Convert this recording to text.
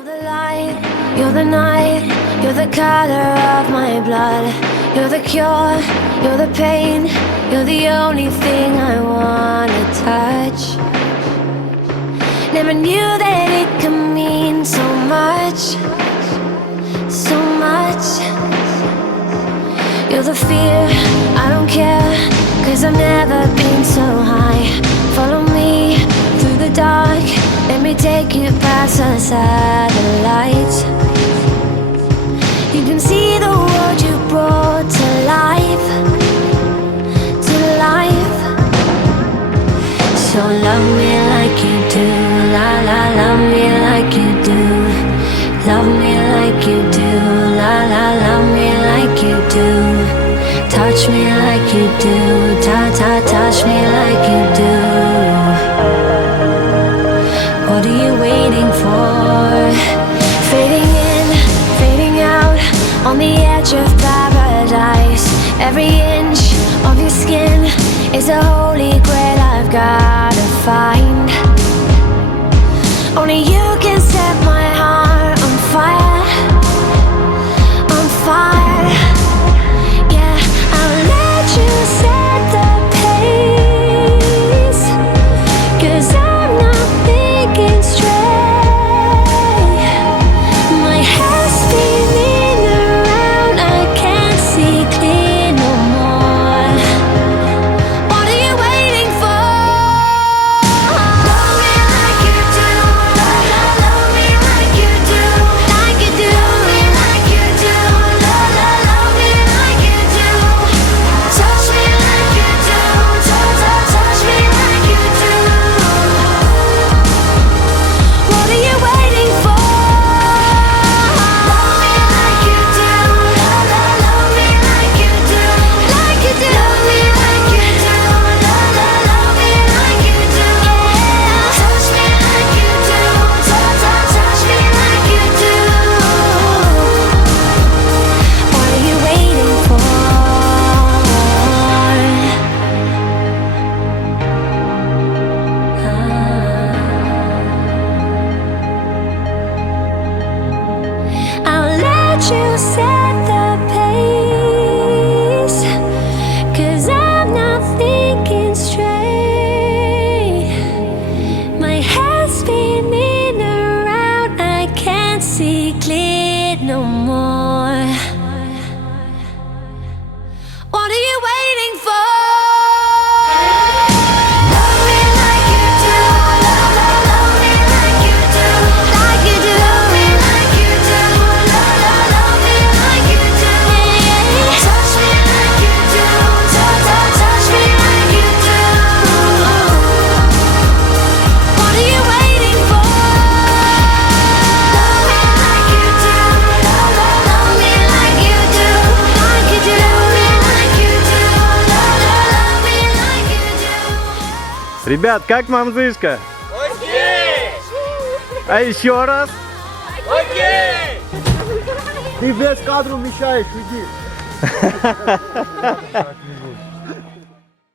You're the light, you're the night, you're the color of my blood. You're the cure, you're the pain, you're the only thing I wanna touch. Never knew that it could mean so much, so much. You're the fear, I don't care, 'cause I've never been so high. Follow me through the dark, let me take you past the satellites. You can see the world you brought to life, to life. So love me like you do, la la, love me like you do. Love me like you do, la la, love me like you do. Touch me like you do, ta ta, touch me like you do. What are you waiting for? Fading in, fading out, on the edge of paradise. Every inch of your skin is a holy grail I've gotta find. Only you can set my heart on fire, on fire. Yeah, I'll let you set the pace, 'cause I'm not thinking straight. My head's spinning around, I can't see clear no more. What are you waiting for? Love me like you do, love me like you do, like you do. Love me like you do, love me like you do. Touch me like you do, touch me like you do. What are you waiting for? Love me like you do, love me like you do, like you do. Love me like you do, love me like you do. Touch me like you do, touch me like you do. What are you waiting for? I'll let you set the pace, 'cause I'm not thinking straight. My head's spinning around, I can't see clear no more. What are you waiting for? Love me like you do, love me like you do, like you do. Love me like you do, love me like you do. Touch me like you do, touch me like you do. What are you waiting for? Love me like you do, love me like you do, like you do. Love me like you do, love me like you do. Ребят, как Мамдзышха? Окей! А еще раз. Окей! Ты без кадру мешаешь, уйди.